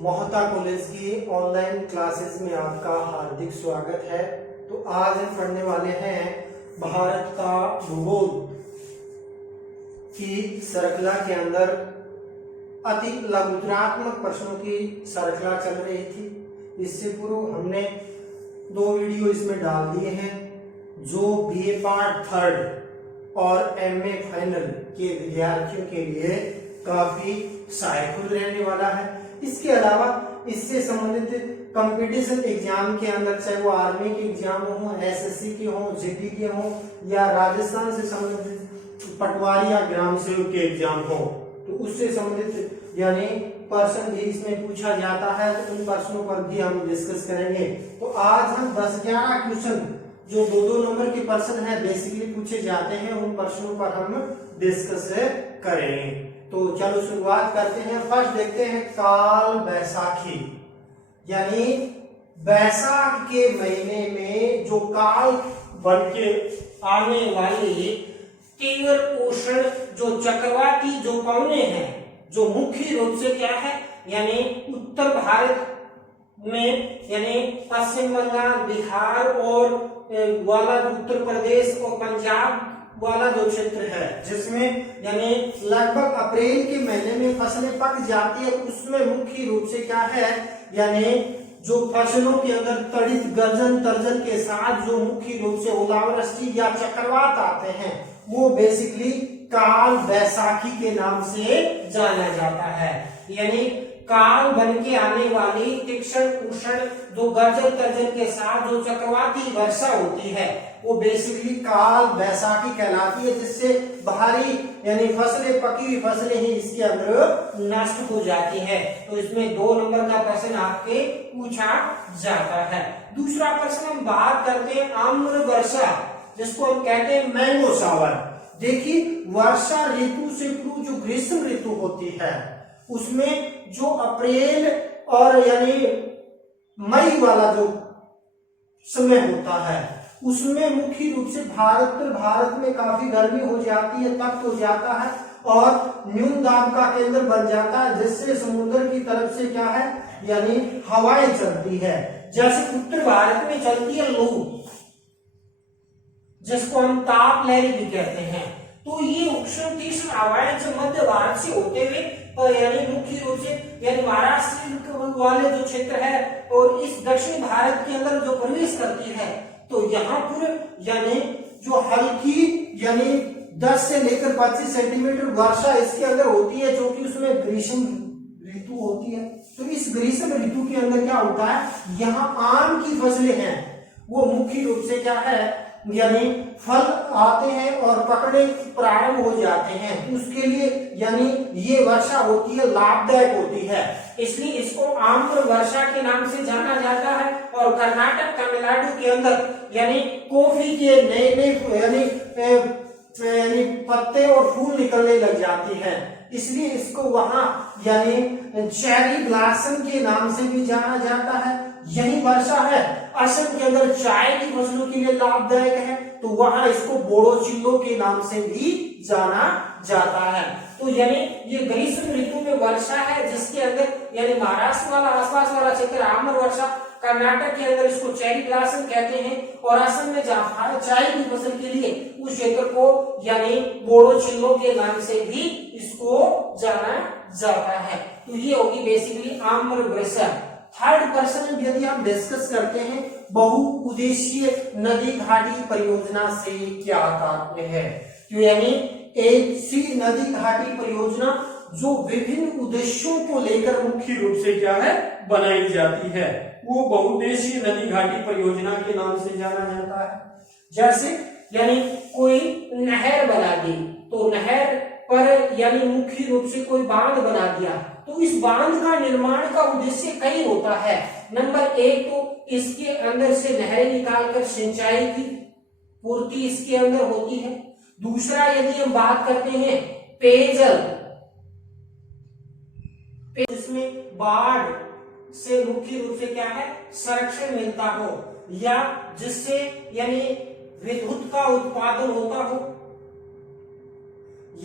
Mohta college की online classes में आपका हार्दिक स्वागत है। तो आज हम पढ़ने वाले हैं भारत का भूगोल की श्रृंखला के अंदर अति लघुतरात्मक प्रश्नों की श्रृंखला चल रही थी। इससे पूर्व हमने 2 वीडियो इसमें डाल दिए हैं जो बीए पार्ट 3 और एमए फाइनल के विद्यार्थियों के लिए काफी सहायक रहने वाला है। इसके अलावा इससे संबंधित कंपटीशन एग्जाम के अंदर, चाहे वो आर्मी के एग्जाम हो, एसएससी के हो, जीडी के हो या राजस्थान से संबंधित पटवारी या ग्राम सेवक के एग्जाम हो, तो उससे संबंधित यानी प्रश्न भी इसमें पूछा जाता है। तो उन प्रश्नों पर भी हम डिस्कस करेंगे। तो आज हम 10-11 क्वेश्चन जो 2-2 नंबर के प्रश्न है बेसिकली पूछे जाते हैं, उन प्रश्नों पर हम डिस्कस करेंगे। तो चलो शुरुआत करते हैं। फर्स्ट देखते हैं काल बैसाखी, यानी बैसाख के महीने में जो काल बन के आने वाली तीव्र उष्ण जो चक्रवाती जो पवने हैं, जो मुख्य रूप से क्या है यानी उत्तर भारत में यानी पश्चिम बंगाल, बिहार और वाला उत्तर प्रदेश और पंजाब वाला जो क्षेत्र है, जिसमें यानी लगभग अप्रैल के महीने में फसलें पक जाती है, उसमें मुख्य रूप से क्या है यानी जो फसलों के अंदर तड़ित गर्जन तर्जन के साथ जो मुख्य रूप से ओलावृष्टि या चक्रवात आते हैं, वो बेसिकली काल बैसाखी के नाम से जाना जाता है। यानी काल बन के आने वाली तीक्ष्ण उष्ण जो गर्जन तर्जन के साथ जो चक्रवाती वर्षा होती है, वो बेसिकली काल बैसाखी कहलाती है, जिससे भारी यानी फसलें, पकी हुई फसलें ही इसके अंदर नष्ट हो जाती है। तो इसमें 2 नंबर का प्रश्न आपके पूछा जाता है। दूसरा प्रश्न हम बात करते हैं आम्र वर्षा, जिसको हम कहते हैं मैंगो शावर। देखिए, वर्षा ऋतु से पूर्व जो ग्रीष्म ऋतु होती है, उसमें जो अप्रैल और यानी मई वाला जो समय होता है, उसमें मुख्य रूप से भारत में काफी गर्मी हो जाती है, तप्त हो जाता है और न्यून दाब का केंद्र बन जाता है, जिससे समुद्र की तरफ से क्या है यानी हवाएं चलती है। जैसे उत्तर भारत में चलती है लू, जिसको हम ताप लहरी भी कहते हैं। तो ये उष्ण तीक्ष्ण हवाएं जो मध्य भारत से होते हुए यानी मुख्य रूप से यानी महाराष्ट्र वाले जो क्षेत्र है और इस दक्षिण भारत के अंदर जो प्रवेश करती है, तो यहाँ पर यानी जो हल्की यानी 10 से लेकर 25 सेंटीमीटर वर्षा इसके अंदर होती है, जो कि उसमें ग्रीष्म ऋतु होती है। तो इस ग्रीष्म ऋतु के अंदर क्या होता है, यहाँ आम की फसलें हैं, वो मुख्य रूप से क्या है यानी फल आते हैं और पकड़े प्रारंभ हो जाते हैं। उसके लिए यानी ये वर्षा होती है लाभदायक होती है, इसलिए इसको आम्र वर्षा के नाम से जाना जाता है। और कर्नाटक, तमिलनाडु के अंदर यानी कॉफी के नए नए यानी पत्ते और फूल निकलने लग जाती हैं, इसलिए इसको वहां यानी चेरी ब्लॉसम के नाम से भी जाना जाता है। यही वर्षा है असम के अंदर चाय की फसलों के लिए लाभदायक है, तो वहां इसको बोड़ो चिल्लो के नाम से भी जाना जाता है। तो यानी ये ग्रीष्म ऋतु में वर्षा है, जिसके अंदर यानी महाराष्ट्र वाला आसपास वाला क्षेत्र आम्र वर्षा, कर्नाटक के अंदर इसको चेरी ब्लॉसम कहते हैं, और असम में जहां चाय की फसल के लिए उस क्षेत्र को यानी बोड़ो चिल्लो के नाम से भी इसको जाना जाता है। तो ये होगी बेसिकली आम्र वर्षा। थर्ड क्वेश्चन यदि हम डिस्कस करते हैं बहुउद्देशीय नदी घाटी परियोजना से क्या तात्पर्य है, तो यानी ऐसी नदी घाटी परियोजना जो विभिन्न उद्देश्यों को लेकर मुख्य रूप से क्या है बनाई जाती है, वो बहुउद्देशीय नदी घाटी परियोजना के नाम से जाना जाता है। जैसे यानी कोई नहर बना दी, तो नहर पर यानी मुख्य रूप से कोई बांध बना दिया, तो इस बांध का निर्माण का उद्देश्य कई होता है। नंबर 1 तो इसके अंदर से नहरें निकालकर सिंचाई की पूर्ति इसके अंदर होती है। दूसरा, यदि हम बात करते हैं पेयजल, इसमें बाढ़ से मुख्य रूप से क्या है संरक्षण मिलता हो, या जिससे यानी विद्युत का उत्पादन होता हो,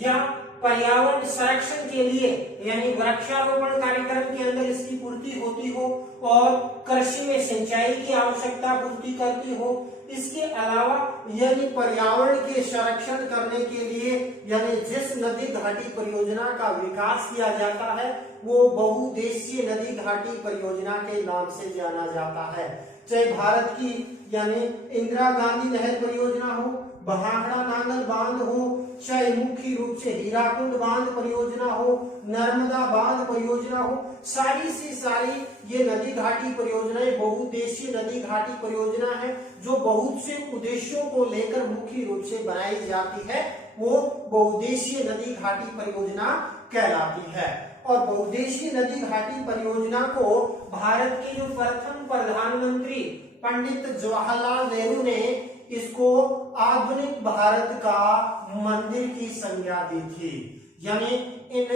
या पर्यावरण संरक्षण के लिए यानी वृक्षारोपण कार्यक्रम के अंदर इसकी पूर्ति होती हो और कृषि में सिंचाई की आवश्यकता पूर्ति करती हो। इसके अलावा यानी पर्यावरण के संरक्षण करने के लिए यानी जिस नदी घाटी परियोजना का विकास किया जाता है वो बहुउद्देशीय नदी घाटी परियोजना के नाम से जाना जाता है। चाहे भारत की यानी इंदिरा गांधी नहर परियोजना हो, भाखड़ा नांगल बांध हो, चाहे मुख्य रूप से हीराकुंड बांध परियोजना हो, नर्मदा बांध परियोजना हो, सारी सी सारी ये नदी घाटी परियोजनाएं बहुउद्देशीय नदी घाटी परियोजना है जो बहुत से उद्देश्यों को लेकर मुख्य रूप से बनाई जाती है, वो बहुउद्देशीय नदी घाटी परियोजना कहलाती है। और बहुउद्देशीय नदी घाटी परियोजना को भारत के जो प्रथम प्रधानमंत्री पंडित जवाहरलाल नेहरू ने इसको आधुनिक भारत का मंदिर की संज्ञा दी थी। यानी इन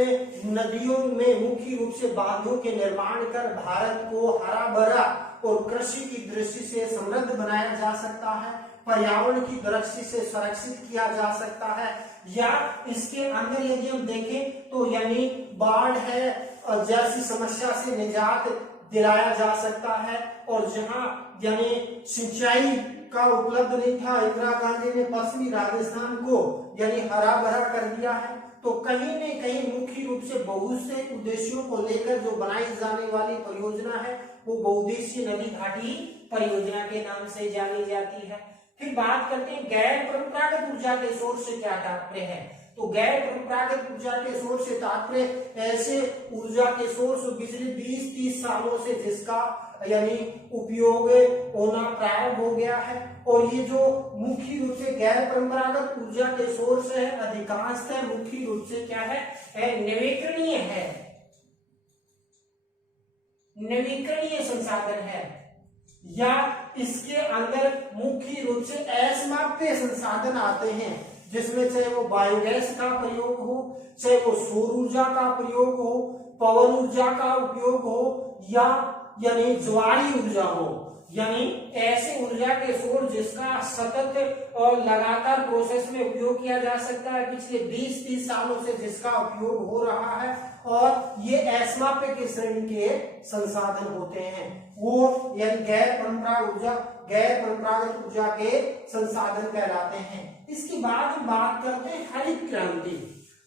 नदियों में मुख्य रूप से बांधों के निर्माण कर भारत को हरा भरा और कृषि की दृष्टि से समृद्ध बनाया जा सकता है, पर्यावरण की दृष्टि से संरक्षित किया जा सकता है, या इसके अंदर यदि हम देखें तो यानी बाढ़ है जैसी समस्या से निजात दिलाया जा सकता है। और जहां यानी सिंचाई का उपलब्ध नहीं था, इंदिरा गांधी ने पश्चिमी राजस्थान को यानी हरा भरा कर दिया है। तो कहीं न कहीं मुख्य रूप से बहुत से उद्देश्यों को लेकर जो बनाई जाने वाली परियोजना है वो बहुउद्देशीय नदी घाटी परियोजना के नाम से जानी जाती है। फिर बात करते हैं गैर परंपरागत ऊर्जा के सोर्स से क्या तात्पर्य है। तो गैर परंपरागत ऊर्जा के सोर्स से तात्पर्य ऐसे ऊर्जा के सोर्स पिछले 20-30 सालों से जिसका यानी उपयोग होना प्रारंभ हो गया है। और ये जो मुख्य रूप से गैर परंपरागत ऊर्जा के सोर्स है अधिकांशतः मुख्य रूप से क्या है नवीकरणीय है, नवीकरणीय संसाधन है, या इसके अंदर मुख्य रूप से असमाप्य संसाधन आते हैं जिसमें चाहे वो बायोगैस का प्रयोग हो, चाहे वो सौर ऊर्जा का प्रयोग हो, पवन ऊर्जा का उपयोग हो, या यानी ज्वारी ऊर्जा हो, यानी ऐसे ऊर्जा के सोर्स जिसका सतत और लगातार प्रोसेस में उपयोग किया जा सकता है, पिछले 20-30 सालों से जिसका उपयोग हो रहा है और ये असमाप्य के श्रेणी के संसाधन होते हैं, वो यानी गैर परंपरागत ऊर्जा के संसाधन कहलाते हैं। इसके बाद हम बात करते हैं हरित क्रांति।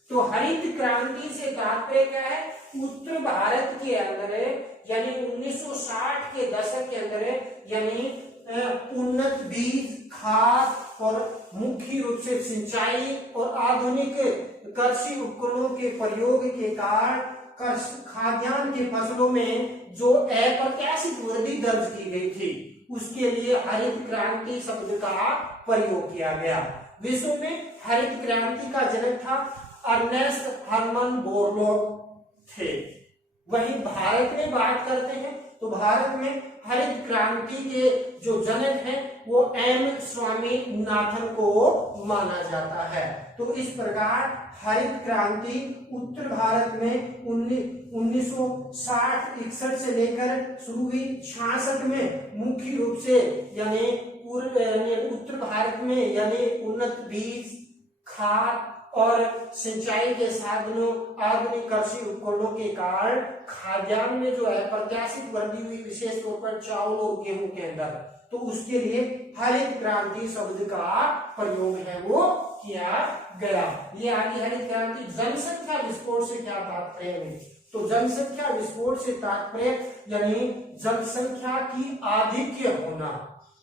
तो हरित क्रांति से तात्पर्य क्या है, उत्तर भारत के अंदर यानी 1960 के दशक के अंदर यानी उन्नत बीज, खाद और मुख्य रूप से सिंचाई और आधुनिक कृषि उपकरणों के प्रयोग के कारण खाद्यान्न की फसलों में जो अप्रत्याशित वृद्धि दर्ज की गई थी उसके लिए हरित क्रांति शब्द का प्रयोग किया गया। विश्व में हरित क्रांति का जनक था अर्नेस्ट हर्मन बोरलॉग थे। वहीं भारत में बात करते हैं तो भारत में हरित क्रांति के जो जनक हैं वो एम स्वामीनाथन को माना जाता है। तो इस प्रकार हरित क्रांति उत्तर भारत में 1960-61 से लेकर शुरू हुई। 66 में मुख्य रूप से यानी उत्तर भारत में यानी उन्नत बीज, खाद और सिंचाई के साधनों, आधुनिक कृषि उपकरणों के कारण खाद्यान्न में जो है अप्रत्याशित वृद्धि हुई, विशेष तौर पर चावल और गेहूं के अंदर, तो उसके लिए हरित क्रांति शब्द का प्रयोग है वो किया गया। ये आगे हरित क्रांति। जनसंख्या विस्फोट से क्या तात्पर्य है, तो जनसंख्या विस्फोट से तात्पर्य यानी जनसंख्या की आधिक्य होना,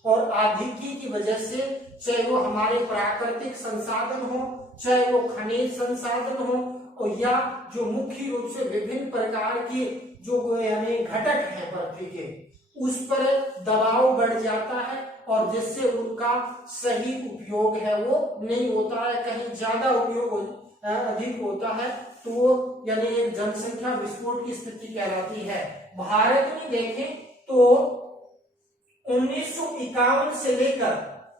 और आधिक्य की वजह से चाहे वो हमारे प्राकृतिक संसाधन हो, चाहे वो खनिज संसाधन हो, और या जो मुख्य रूप से विभिन्न प्रकार की जो यानी घटक हैं पृथ्वी के, उस पर दबाव बढ़ जाता है और जिससे उनका सही उपयोग है वो नहीं होता है, कहीं ज्यादा उपयोग अधिक होता है, तो वो यानी एक जनसंख्या विस्फोट की स्थिति कहलाती है। भारत में देखें तो 1951 से लेकर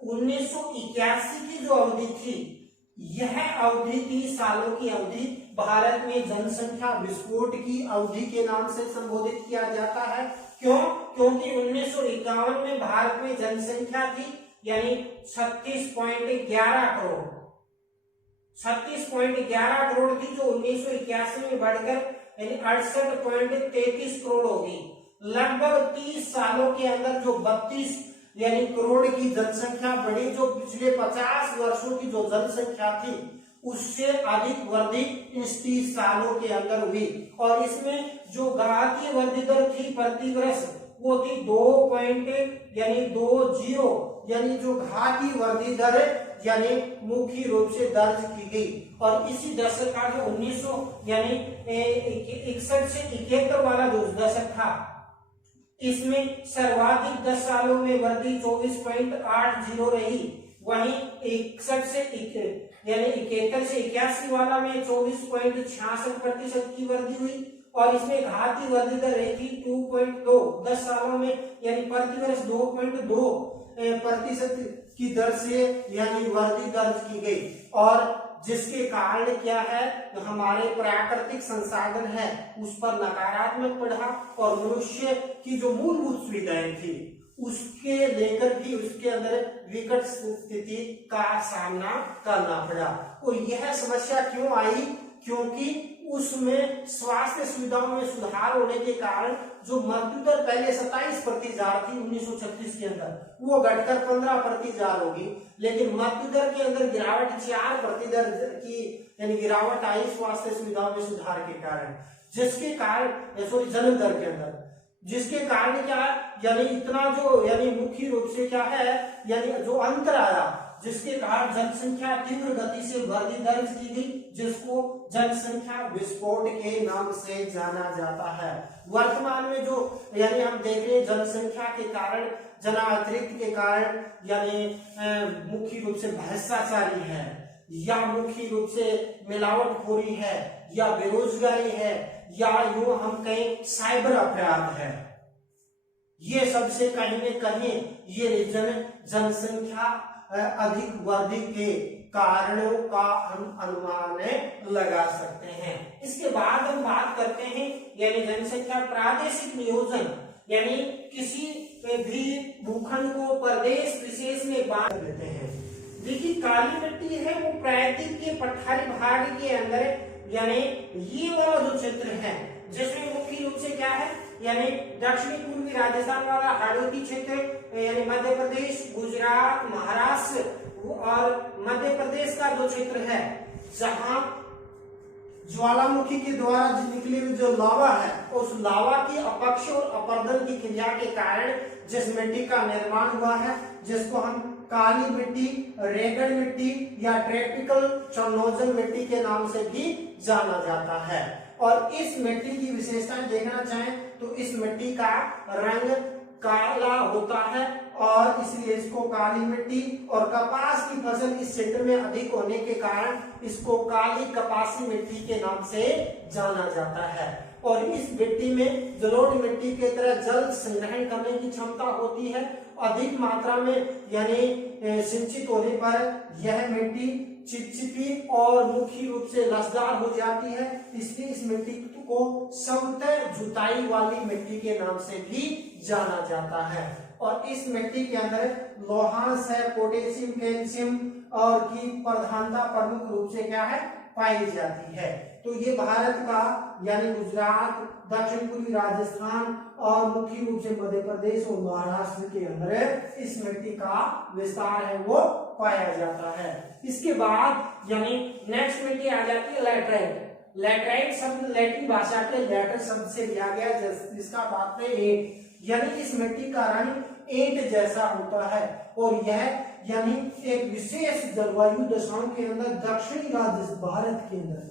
1981 की जो अवधि थी, यह अवधि 30 सालों की अवधि भारत में जनसंख्या विस्फोट की अवधि के नाम से संबोधित किया जाता है। क्यों? क्योंकि 1951 में भारत में जनसंख्या थी यानी 36.11 करोड़, 36.11 करोड़ थी, जो 1981 में बढ़कर यानी 68.33 करोड़ होगी। लगभग 30 सालों के अंदर जो 32 यानी करोड़ की जनसंख्या बढ़ी, जो पिछले 50 वर्षों की जो जनसंख्या थी उससे अधिक वृद्धि इस 30 सालों के अंदर हुई। और इसमें जो घातीय वृद्धि दर थी प्रति वर्ष वो थी 2.20 यानी जो घातीय वृद्धि दर यानी मुख्य रूप से दर्ज की गई। और इसी दशक का जो 1900 यानी 61 से 71 वाला जो दशक था, इसमें सर्वाधिक 10 सालों में वृद्धि 24.80 रही। वहीं 61 से यानी 71 से 81 वाला में 24.66% की वृद्धि हुई। और इसमें घातीय वृद्धि दर रही थी 2.2 10 सालों में यानी प्रति वर्ष 2.2% की दर से यानी वृद्धि दर्ज की गई। और जिसके कारण क्या है, तो हमारे प्राकृतिक संसाधन है उस पर नकारात्मक प्रभाव और मनुष्य की जो मूलभूत सुविधाएं थी उसके लेकर भी उसके अंदर विकट स्थिति का सामना करना पड़ा। और यह समस्या क्यों आई, क्योंकि उसमें स्वास्थ्य सुविधाओं में सुधार होने के कारण जो मृत्यु दर पहले 27% थी 1936 के अंदर, वो घटकर 15% होगी। लेकिन मृत्यु दर के अंदर गिरावट 4% की यानी गिरावट आई स्वास्थ्य सुविधाओं में सुधार के कारण, जिसके कारण जन्म दर के अंदर, जिसके कारण क्या यानी इतना जो यानी मुख्य रूप से क्या है यानी जो अंतर आया, जिसके कारण जनसंख्या तीव्र गति से वृद्धि दर्ज की गई, जिसको जनसंख्या विस्फोट के नाम से जाना जाता है। वर्तमान में जो यानी हम देख रहे हैं जनसंख्या के कारण, जनातिरिक्त के कारण यानी मुख्य रूप से भ्रष्टाचारी है या मुख्य रूप से मिलावटखोरी है या बेरोजगारी है या यूं हम कहें साइबर अपराध है, ये सबसे कहीं न कहीं ये रीजन जनसंख्या अधिक वृद्धि के कारणों का हम अनुमान लगा सकते हैं। इसके बाद हम बात करते हैं यानी जनसंख्या प्रादेशिक नियोजन, यानी किसी भी भूखंड को प्रदेश विशेष में बांट लेते हैं। देखिए काली मिट्टी है वो प्रायद्वीप के पठारी भाग के अंदर यानी ये वाला जो क्षेत्र है जिसमें मुख्य रूप से क्या है यानी दक्षिणी पूर्वी राजस्थान वाला हाड़ौती क्षेत्र यानी मध्य प्रदेश, गुजरात, महाराष्ट्र और मध्य प्रदेश का जो क्षेत्र है जहां ज्वालामुखी के द्वारा निकली हुई जो लावा है उस लावा की अपक्ष और अपर्दन की क्रिया के कारण जिस मिट्टी का निर्माण हुआ है, जिसको हम काली मिट्टी, रेगड़ मिट्टी या ट्रॉपिकल चोनोजन मिट्टी के नाम से भी जाना जाता है। और इस मिट्टी की विशेषताएं देखना चाहें तो इस मिट्टी का रंग काला होता है और इसलिए इसको काली मिट्टी, और कपास की फसल इस क्षेत्र में अधिक होने के कारण इसको काली कपासी मिट्टी के नाम से जाना जाता है। और इस मिट्टी में जलोढ़ मिट्टी के तरह जल संग्रहण करने की क्षमता होती है। अधिक मात्रा में यानी सिंचित होने पर यह मिट्टी चिपचिपी और मुख्य रूप से लसदार हो जाती है, इसलिए इस मिट्टी को समतल जुताई वाली मिट्टी के नाम से भी जाना जाता है। और इस मिट्टी के अंदर लोहांश है, पोटेशियम, कैल्शियम और की प्रधानता प्रमुख रूप से क्या है पाई जाती है। तो ये भारत का यानी गुजरात, दक्षिण पूर्वी राजस्थान और मुख्य रूप से मध्य प्रदेश और महाराष्ट्र के अंदर इस मिट्टी का विस्तार है वो पाया जाता है। इसके बाद यानी नेक्स्ट मिट्टी आ जाती है लैटराइट। लैटराइट शब्द लैटिन भाषा के लैटर शब्द से लिया गया जिसका तात्पर्य ईंट, यानी इस मिट्टी का रंग ईंट जैसा होता है और यह यानी एक विशेष जलवायु दशाओं के अंदर दक्षिणी राज्य भारत के अंदर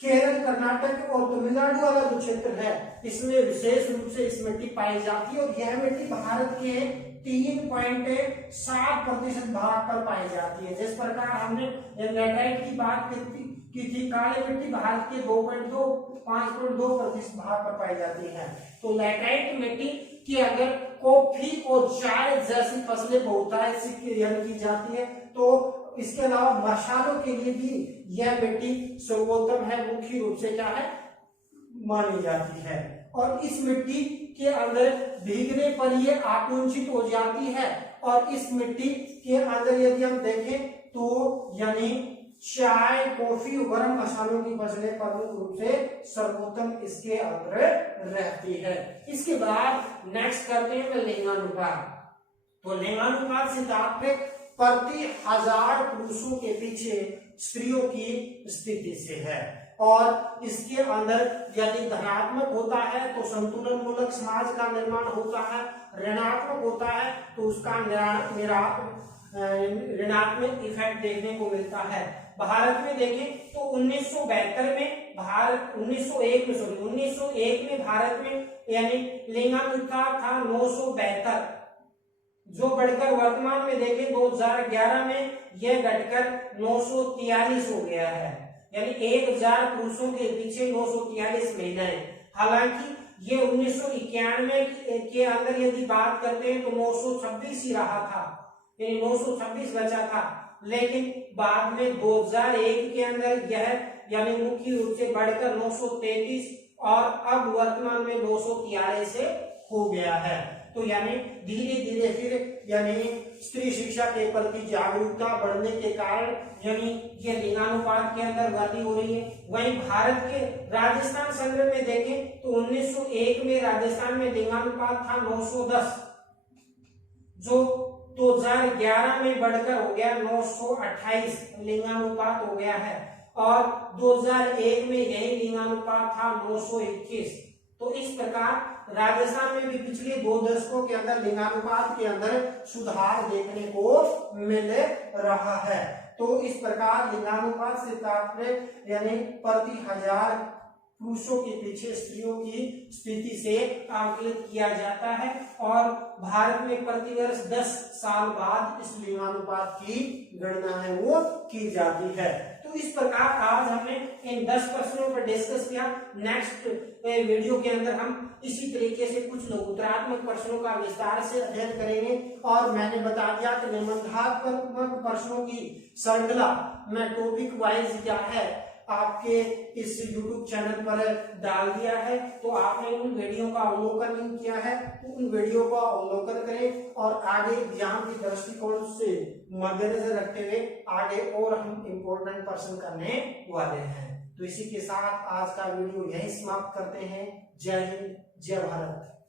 केरल, कर्नाटक और तमिलनाडु वाला जो क्षेत्र है इसमें विशेष रूप से इस मिट्टी पाई जाती है। और यह मिट्टी भारत के 3.7% भाग पर पाई जाती है। जिस प्रकार हमने लैटराइट की बात की थी, काली मिट्टी भारत के 5.2% भाग पर पाई जाती है। तो लैटराइट मिट्टी के अंदर कॉफी और चाय जैसी फसलें बहुतायत से की जाती है। तो इसके अलावा मसालों के लिए भी यह मिट्टी सर्वोत्तम है, मुख्य रूप से क्या है मानी जाती है। और इस मिट्टी के अंदर भीगने पर यह आकुंचित हो जाती है और इस मिट्टी के अंदर यदि हम देखें तो यानी चाय, कॉफी, गर्म मसालों की फसलें प्रमुख रूप से सर्वोत्तम इसके अंदर रहती है। इसके बाद नेक्स्ट करते हैं लिंगानुपात। तो लिंगानुपात से तात्पर्य प्रति 1000 पुरुषों के पीछे स्त्रियों की स्थिति से है। और इसके अंदर यदि धनात्मक होता है तो संतुलन मूलक समाज का निर्माण होता है, ऋणात्मक होता है तो उसका ऋणात्मक इफेक्ट देखने को मिलता है। भारत में देखें तो 1972 में 1901 में भारत में यानी लिंगानुपात था 972, जो बढ़कर वर्तमान में देखें 2011 में यह घटकर 943 हो गया है, यानी 1000 पुरुषों के पीछे 943 महिलाएं। हालांकि ये 1991 के अंदर यदि बात करते हैं तो 926 ही रहा था, यानी 926 बचा था, लेकिन बाद में 2001 के अंदर यह यानी मुख्य रूप से बढ़कर 933 और अब वर्तमान में 943 से हो गया है। तो यानी धीरे धीरे फिर यानी स्त्री शिक्षा के प्रति जागरूकता बढ़ने के कारण यानी ये लिंगानुपात के अंदर वृद्धि हो रही है। वहीं भारत के राजस्थान संग्रह में देखें तो 1901 में राजस्थान में लिंगानुपात था 910, जो 2011 में बढ़कर हो गया 928 लिंगानुपात हो गया है, और 2001 में यही लिंगानुपात था 921। तो इस प्रकार राजस्थान में भी पिछले 2 दशकों के अंदर लिंगानुपात के अंदर सुधार देखने को मिल रहा है। तो इस प्रकार लिंगानुपात से तात्पर्य यानी प्रति 1000 पुरुषों के पीछे स्त्रियों की स्थिति से आकलित किया जाता है, और भारत में प्रतिवर्ष 10 साल बाद इस लिंगानुपात की गणना है वो की जाती है। तो इस प्रकार आज हमने इन 10 प्रश्नों पर डिस्कस किया। नेक्स्ट वीडियो के अंदर हम इसी तरीके से कुछ लघुत्तरात्मक प्रश्नों का विस्तार से अध्ययन करेंगे। और मैंने बता दिया कि निबंधात्मक प्रश्नों की श्रृंखला में टॉपिक वाइज क्या है आपके इस YouTube चैनल पर डाल दिया है। तो आपने उन वीडियो का अवलोकन नहीं किया है तो उन वीडियो का अवलोकन करें, और आगे एग्जाम के दृष्टिकोण से मद्देनजर रखते हुए आगे और हम इम्पोर्टेंट प्रश्न करने वाले हैं। तो इसी के साथ आज का वीडियो यही समाप्त करते हैं। जय हिंद, जय भारत।